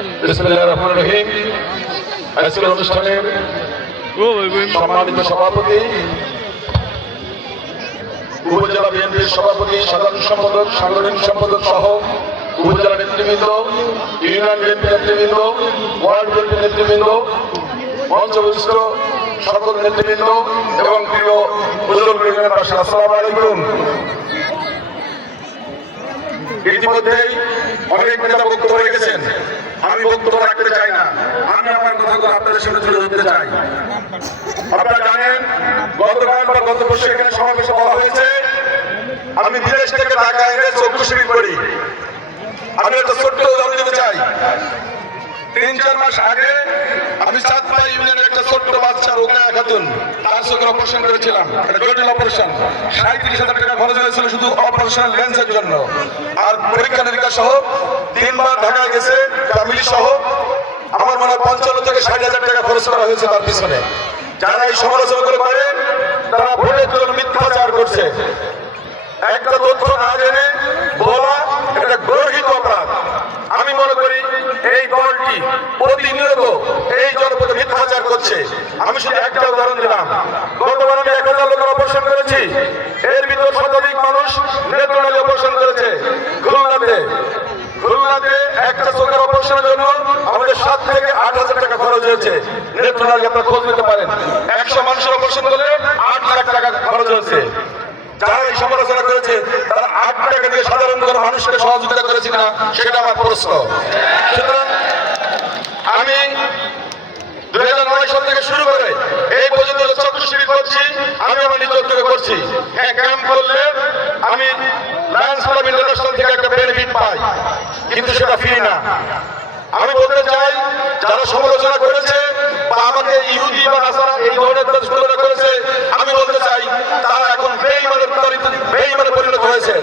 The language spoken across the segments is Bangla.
বিসমিল্লাহির রহমানির রহিম। আজকের অনুষ্ঠানের সম্মানিত সভাপতি, উপজেলা বিএনপির সভাপতি, সাধারণ সম্পাদক, সাংগঠনিক সম্পাদক সহ উপজেলা নেতৃবৃন্দ, ইউনিয়ন বিএনপি নেতৃবৃন্দ, ওয়ার্ড বিএনপি নেতৃবৃন্দ, মঞ্চবিষ্ট সকল নেতৃবৃন্দ এবং প্রিয় বুজুর্গবাসী, আসসালামু আলাইকুম। ইতিমধ্যেই অনেক নেতা বক্তব্য রেখেছেন, আমি বক্তব্য রাখতে চাই না। আমি আমার কথাগুলো আপনাদের সামনে তুলে ধরতে চাই। আপনারা জানেন, গতকাল বা গত বছর এখানে সমাবেশে বলা হয়েছে আমি বিদেশ থেকে টাকা এনে চক্ষু শিবির করি। আমি একটা ছোট্ট উদাহরণ দিতে চাই। ৩-৪ মাস আগে আমি চাঁদপাই ইউনিয়নের একটা ছোট্ট বাচ্চা রোকেয়া খাতুন, তার চোখের অপারেশন করেছিলাম, একটা জটিল অপারেশন। ৩৭,০০০ টাকা খরচ হয়েছিল শুধু অপারেশনাল লেন্সের জন্য। আর পরীক্ষা নিরীক্ষা সহ 3 বার ঢাকায় গেছে, ফ্যামিলি সহ। আমার মনে হয় 55 থেকে 60,000 টাকা খরচ করা হয়েছে তার পিছনে। যারা এই সমালোচনা করে পারে তারা ভোটের জন্য মিথ্যাচার করছে। একটা তথ্য না জেনে বলা এটা গর্হিত অপরাধ। আমি মনে করি এই দলটি প্রতিনিয়ত এই জনপদে মিথ্যাচার করছে। আমি শুধু একটা উদাহরণ দিলাম। গতবার আমি 1000 লোকের অপারেশন করেছি, এর ভিতর শতাধিক মানুষ নেত্রনালী অপারেশন করেছে। খুলনাতে একটা চোখের অপারেশনের জন্য আমাদের 7 থেকে 8,000 টাকা খরচ হয়েছে। নেত্রনালী আপনারা খোঁজ নিতে পারেন। 100 মানুষের অপারেশন করলে 8 লাখ টাকা খরচ হয়েছে। যারা এই সমালোচনা করেছে তারা 8 টাকা দিয়ে সাধারণ কোনো মানুষকে সহযোগিতা করেছে কিনা সেটা আমার প্রশ্ন। সুতরাং আমি 2009 সাল থেকে শুরু করে এই পর্যন্ত চক্ষু শিবির করছি, আমি আমার নিজ উদ্যোগে করছি। হ্যাঁ, ক্যাম্প করলে আমি লায়ন্স ক্লাব ইন্টারন্যাশনাল থেকে একটা বেনিফিট পাই, কিন্তু সেটা ফ্রি না। আমি বলতে চাই, যারা সমালোচনা করেছে বা আমাকে ইহুদি বা নাসারা এই ধরনের তুলনা করেছে, আমি বলতে চাই তারা এখন বেঈমানে পরিণত হয়েছে।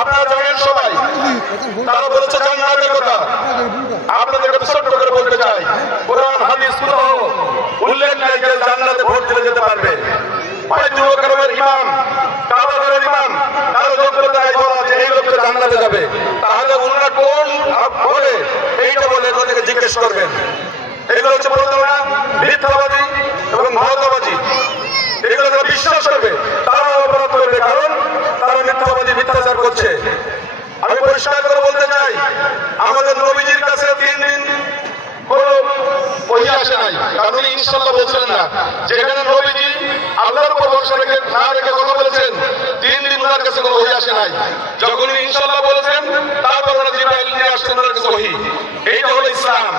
আপনারা জানেন সবাই, তারা বলেছে জান্নাতের কথা। আপনাদেরকে ছোট্ট করে বলতে চাই, কোরআন হাদিস কোথাও উল্লেখ নাই যে জান্নাতে ভোট দিলে যেতে পারবে। বাইতুল মুকাররমের ইমাম, কাবা ঘরের ইমাম, কারো যোগ্যতা নাই বলা যে এই লোকটা জান্নাতে যাবে। তাহলে ওনারা কোন বলে এইটা বলে এগুলোকে জিজ্ঞেস করবেন। এগুলো হচ্ছে প্রতারণা, মিথ্যাবাদী এবং ভাওতাবাদী। এগুলো যারা বিশ্বাস করবে তারা অপরাধ করবে, কারণ তারা মিথ্যাবাদী, মিথ্যাচার করছে। আমি পরিষ্কার করে বলতে চাই, আমাদের নবীজির কাছে 3 দিন কোনো ওহী আসে নাই, কারণ উনি ইনশাআল্লাহ বলছিলেন না। যেখানে নবীজি আল্লাহর উপর ভরসা রেখে কথা বলেছেন, 3 দিন ওনার কাছে কোনো ওহী আসে নাই। যখন উনি ইনশাআল্লাহ বলেছেন, তারপর ওনারা জিবরাইল নিয়ে আসছেন ওনার কাছে ওহী। এইটা হলো ইসলাম।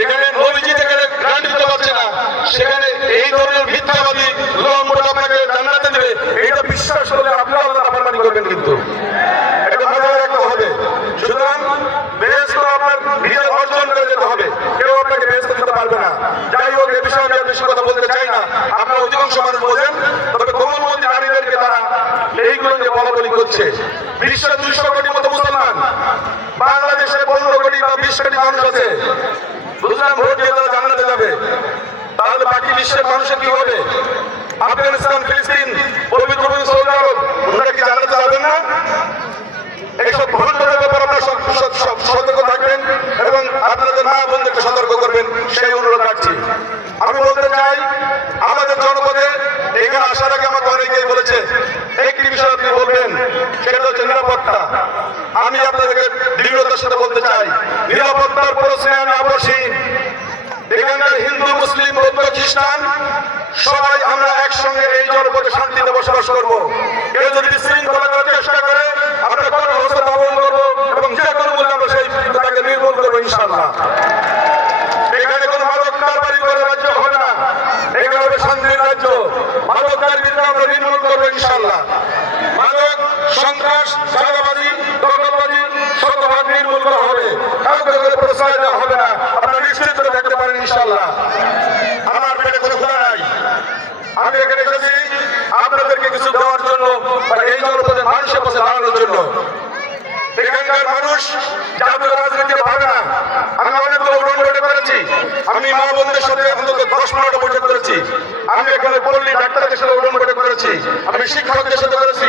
এখানে নবীজি থেকে গ্যারান্টি দিতে পারছে না, সেখানে এই ধরনের মিথ্যাবাদী লোক আপনাকে জান্নাতে দেবে, এইটা বিশ্বাস করলে আপনিও আল্লাহর নাফরমানি করবেন, কিন্তু এটা মাথায় রাখতে হবে। সুতরাং বেহেশত আপনার নিজের অর্জন করে যেতে হবে, কেউ আপনাকে বেহেশত দিতে পারবে না। যাই হোক, এ বিষয়ে আমি আর বেশি কথা বলতে চাই না। আপনারা অধিকাংশ মানুষ বোঝেন, তবে কোমলমতি নারীদেরকে তারা এইগুলো নিয়ে বলাবলি করছে। বিশ্বের 200 কোটি মতো মুসলমান, বাংলাদেশে 15 কোটি বা 20 কোটি মানুষ আছে। বুঝলাম ভোট দিয়ে তারা জান্নাতে যাবে, তাহলে বাকি বিশ্বের মানুষের কি হবে? আফগানিস্তান, ফিলিস্তিন, পবিত্র সৌদি আরব, ওনারা কি জান্নাতে যাবেন না? এইসব ভুল ব্যাপারে আপনারা সতর্ক থাকবেন এবং আপনাদের মা বোনদেরকে সতর্ক করবেন, সেই অনুরোধ রাখছি। আমি বলতে চাই, আমাদের জনপদে এখানে আসার আগে আমাকে অনেকেই বলেছে একটি বিষয় আপনি বলবেন, সেটা হচ্ছে নিরাপত্তা। আমি আপনাদেরকে দৃঢ়তার সাথে বলতে চাই, নিরাপত্তার প্রশ্নে আমি আপসহীন। এখানকার হিন্দু, মুসলিম, বৌদ্ধ, খ্রিস্টান সবাই আমরা একসঙ্গে এই জনপদে শান্তিতে বসবাস করবো। কেউ যদি বিশৃঙ্খলা করার চেষ্টা করে আমরা কঠোর অবস্থা পালন করবো এবং যে কোনো মূল্যে আমরা সেই তাকে নির্মূল করবো ইনশাআল্লাহ। এখানে কোনো মাদক কারবারি করে রাজ্য হবে না, এখানে হবে শান্তির রাজ্য। মাদক কারবারিকে আমরা নির্মূল করবো ইনশাআল্লাহ। মাদক, সন্ত্রাস, চাঁদাবাজি, দখলবাজি শতভাগ নির্মূল করা হবে, কাউকে করে প্রশ্রয় দেওয়া হবে না। আপনারা নিশ্চিত করে থাকতে পারেন ইনশাআল্লাহ। আমার পেটে কোনো ক্ষুধা নাই। আমি এখানে এসেছি আপনাদেরকে কিছু দেওয়ার জন্য, এই জনপদের মানুষের পাশে দাঁড়ানোর জন্য। এখানকার মানুষ জাতীয় রাজনীতি ভাবে না। আমি অনেকগুলো উঠোন বৈঠক করেছি, আমি মা বোনদের সাথে অন্তত 10 মিনিট বৈঠক করেছি। আমি এখানে পল্লী ডাক্তারদের সাথে উঠোন বৈঠক করেছি, আমি শিক্ষকদের সাথে করেছি,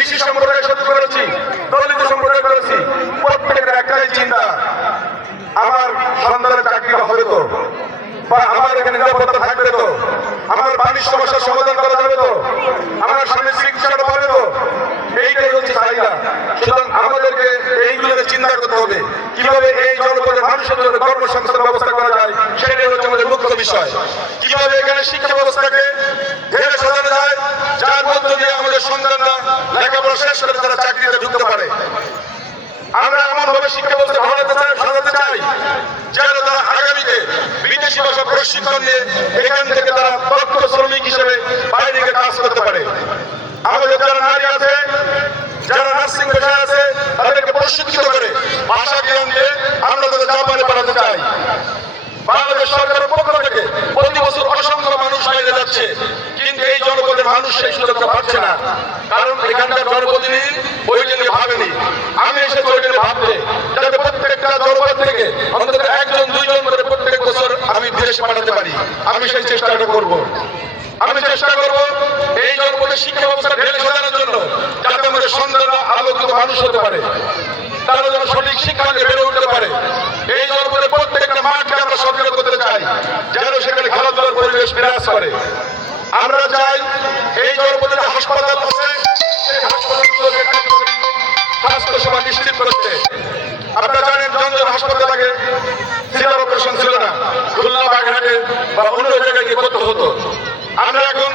ঋষি সম্প্রদায়ের সাথে করেছি, দলিত সম্প্রদায় করেছি। প্রত্যেকের একটাই চিন্তা, নিরাপত্তা থাকবে তো? আমার পানির সমস্যার সমাধান করা যাবে তো? আমার স্বামীর চিকিৎসাটা পাবে তো? এইটাই হচ্ছে চাহিদা। সুতরাং আমাদেরকে এইগুলোকে চিন্তা করতে হবে, কিভাবে এই জনপদের মানুষের জন্য কর্মসংস্থান ব্যবস্থা করা যায়, সেটাই হচ্ছে আমাদের মুখ্য বিষয়। কিভাবে এখানে শিক্ষা ব্যবস্থাকে ধীরে সাজানো যায়, যার মধ্য দিয়ে আমাদের সন্তানরা লেখাপড়া শেষ করে তারা চাকরিতে ঢুকতে পারে। আমরা এমন ভাবে শিক্ষা ব্যবস্থা সাজাতে চাই যেন তারা আগামীতে বিদেশি ভাষা প্রশিক্ষণ নিয়ে এখান থেকে তারা দক্ষ শ্রমিক হিসেবে বাইরে গিয়ে কাজ করতে পারে। আমাদের যারা নারী আছে, যারা নার্সিং পেশায় আছে, তাদেরকে প্রশিক্ষিত করে ভাষা জ্ঞান দিয়ে আমরা তাদের জাপানে পাঠাতে চাই। বাংলাদেশ সরকারের পক্ষ থেকে প্রতি বছর অসংখ্য মানুষ বাইরে যাচ্ছে, কিন্তু এই জনপদের মানুষ সেই সুযোগটা পাচ্ছে না, কারণ এখানকার জনপ্রতিনিধি ওইটা নিয়ে ভাবেনি। আমি এসেছি ওইটা নিয়ে ভাবতে, যাতে প্রত্যেকটা জনপদ থেকে অন্তত একজন দুইজন করে প্রত্যেক বছর আমি বিদেশে পাঠাতে পারি। আমি সেই চেষ্টাটা করব। আমি চেষ্টা করব এই জনপদের শিক্ষা ব্যবস্থা ঢেলে সাজানোর জন্য, যাতে আমাদের সন্তানরা আলোকিত মানুষ হতে পারে, তারা যেন সঠিক শিক্ষা নিয়ে বেড়ে উঠতে পারে। এই জনপদের প্রত্যেকটা মাঠকে আমরা সচেতন করতে চাই, যেন সেখানে খেলাধুলার পরিবেশ বিরাজ করে। আমরা চাই এই জনপদে যে হাসপাতাল আছে, সেই হাসপাতালগুলোকে স্বাস্থ্য সেবা নিশ্চিত করতে। আপনারা জানেন জঞ্জন হাসপাতাল আগে সিজার অপারেশন ছিল না, খুলনা বাগেরহাটে বা অন্য জায়গায় গিয়ে করতে হতো। আমরা এখন